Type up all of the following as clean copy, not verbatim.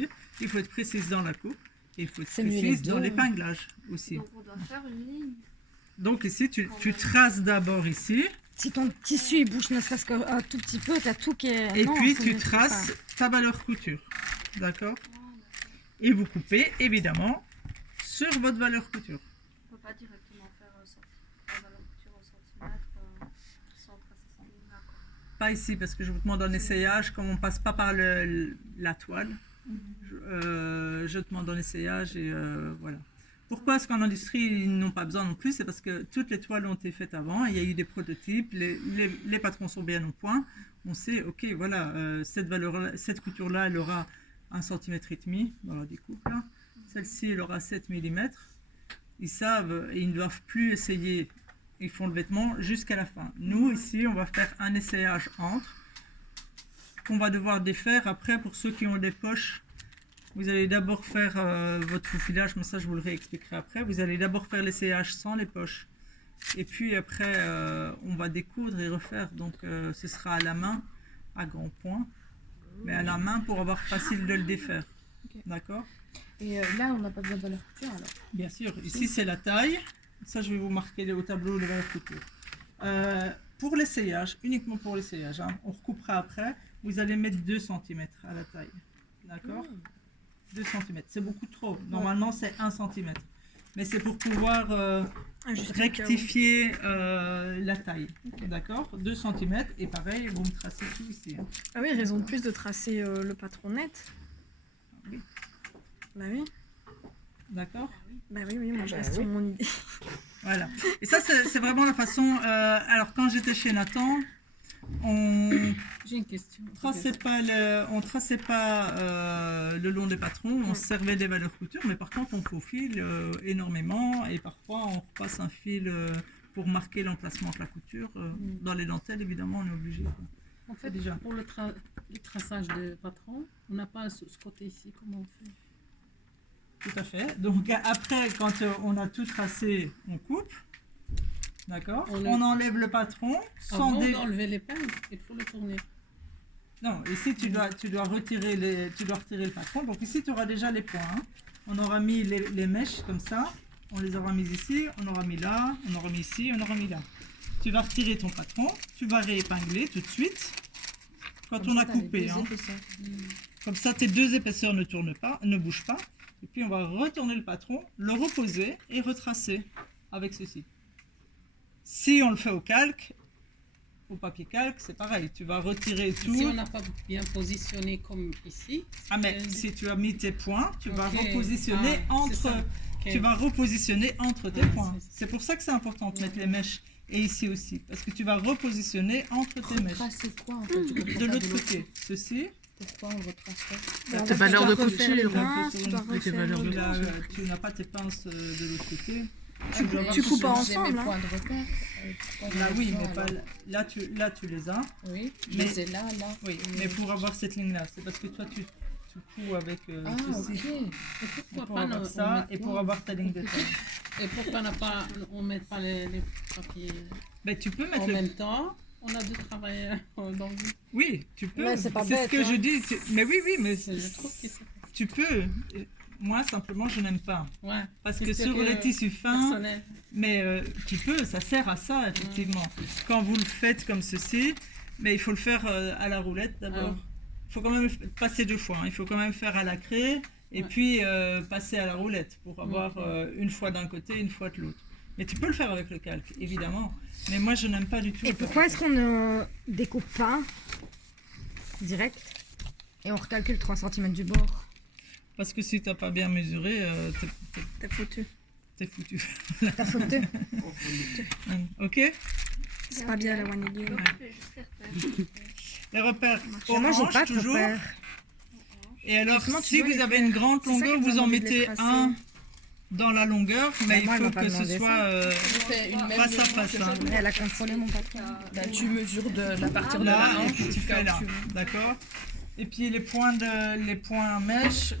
tracer, il faut être précise dans la coupe, et il faut être C'est mieux précise les deux, dans hein. l'épinglage aussi. Donc on doit faire une ligne. Donc ici, tu traces d'abord ici, Si ton tissu il bouge ne serait-ce qu'un tout petit peu, t'as tout qui est... et Non, puis c'est tu mieux que traces ça. ta valeur couture. D'accord? Et vous coupez, évidemment, sur votre valeur couture. On peut pas directement faire la valeur couture au centimètre sans tracer cette ligne-là. Pas ici, parce que je vous demande un essayage, comme on passe pas par la toile. Je te demande un essayage et voilà. Pourquoi est-ce qu'en industrie, ils n'ont pas besoin non plus? C'est parce que toutes les toiles ont été faites avant, il y a eu des prototypes, les patrons sont bien au point. On sait, ok, voilà, cette couture-là, elle aura 1,5 cm dans la découpe. Là. Celle-ci, elle aura 7 mm. Ils savent et ils ne doivent plus essayer. Ils font le vêtement jusqu'à la fin. Nous, ici, on va faire un essayage entre, qu'on va devoir défaire. Après, pour ceux qui ont des poches, vous allez d'abord faire votre faufilage, mais ça je vous le réexpliquerai après. Vous allez d'abord faire l'essayage sans les poches. Et puis après, on va découdre et refaire. Donc ce sera à la main, à grands points. Mais à la main pour avoir facile de le défaire. Ok. D'accord? Et là, on n'a pas besoin de valeur couture alors. Bien sûr. Ici c'est la taille. Ça je vais vous marquer au tableau les valeurs couture. Pour l'essayage, uniquement pour l'essayage, hein, on recoupera après. Vous allez mettre 2 cm à la taille. D'accord? 2 cm, c'est beaucoup trop. Normalement, c'est 1 cm. Mais c'est pour pouvoir rectifier la taille. D'accord? 2 cm. Et pareil, vous me tracez tout ici. Hein. Ah oui, raison de plus de tracer le patron net. Oui. Bah oui. D'accord? Bah oui, moi je reste sur mon idée. Voilà. Et ça, c'est vraiment la façon... alors, quand j'étais chez Nathan, on J'ai une question. traçait pas le long des patrons, on se servait des valeurs couture, mais par contre on faufile énormément et parfois on repasse un fil pour marquer l'emplacement de la couture. Dans les dentelles, évidemment, on est obligé. Quoi. En fait, Déjà. pour le traçage de patron, on n'a pas ce côté ici. Comment on fait? Tout à fait. Donc après, quand on a tout tracé, on coupe. D'accord? On enlève le patron sans Avant d'enlever l'épingle, il faut le tourner. Non, ici tu dois retirer le patron. Donc ici tu auras déjà les points. Hein. On aura mis les mèches comme ça. On les aura mis ici, on aura mis là, on aura mis ici, on aura mis là. Tu vas retirer ton patron, tu vas réépingler tout de suite. Quand on a coupé, hein. Comme ça tes deux épaisseurs ne bougent pas. Et puis on va retourner le patron, le reposer et retracer avec ceci. Si on le fait au calque, au papier calque, c'est pareil. Tu vas retirer tout. Si on n'a pas bien positionné comme ici. Ah mais si tu as mis tes points, tu vas repositionner Tu vas repositionner entre tes points. C'est pour ça que c'est important de mettre les mèches. Et ici aussi, parce que tu vas repositionner entre tes mèches. Retracer quoi en fait? De l'autre côté, ceci. Pourquoi on retrace pas? Tes valeurs de couture. Tu n'as pas tes pinces de l'autre côté. Tu coupes pas J'ai ensemble. mes Hein. points de repère. Là oui, mais pas là tu les as. Oui, Mais- mais c'est là. Oui, mais pour avoir cette ligne là, c'est parce que toi tu couds avec Ah, ceci. ok. Pour avoir ça et pour avoir ta ligne de taille. Et pourquoi on ne met pas les papiers Ben, tu peux mettre en le... même temps? On a dû travailler dans le... Oui, tu peux. Ouais, c'est pas ce bête, que hein. je dis. Mais oui, mais Je trouve que c'est... tu peux. Moi, simplement, je n'aime pas. Ouais. Parce C'est que ce sur que- les tissus fins, personnel. mais tu peux, ça sert à ça, effectivement. Quand vous le faites comme ceci, mais il faut le faire à la roulette d'abord. Il faut quand même passer 2 fois. Hein. Il faut quand même faire à la craie et puis passer à la roulette pour avoir une fois d'un côté, une fois de l'autre. Mais tu peux le faire avec le calque, évidemment. Mais moi, je n'aime pas du tout. Et pourquoi est-ce qu'on ne découpe pas direct et on recalcule 3 cm du bord? Parce que si tu n'as pas bien mesuré, T'es foutu. t'es foutu. T'as fauté. Ok? C'est pas bien la one again. Les repères Moi, j'ai orange, pas de toujours. repère. Et alors, Justement, tu si dois vous les avez faire. une grande C'est ça longueur, qu'ils vous en ont envie de les mettez tracer. un dans la longueur, mais il moi, elle faut m'a pas que ce demandé soit face à face. Hein. Elle a contrôlé mon patron. Là, tu mesures de la partir de Là, la et hanche puis tu jusqu'à fais où là, tu veux. d'accord? Et puis les points mèches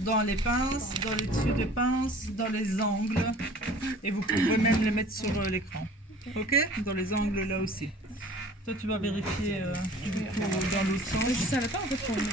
dans les pinces, dans les dessus des pinces, dans les angles. Et vous pouvez même les mettre sur l'écran. Ok? Dans les angles là aussi. Toi, tu vas vérifier dans l'autre sens. Je savais pas en fait qu'on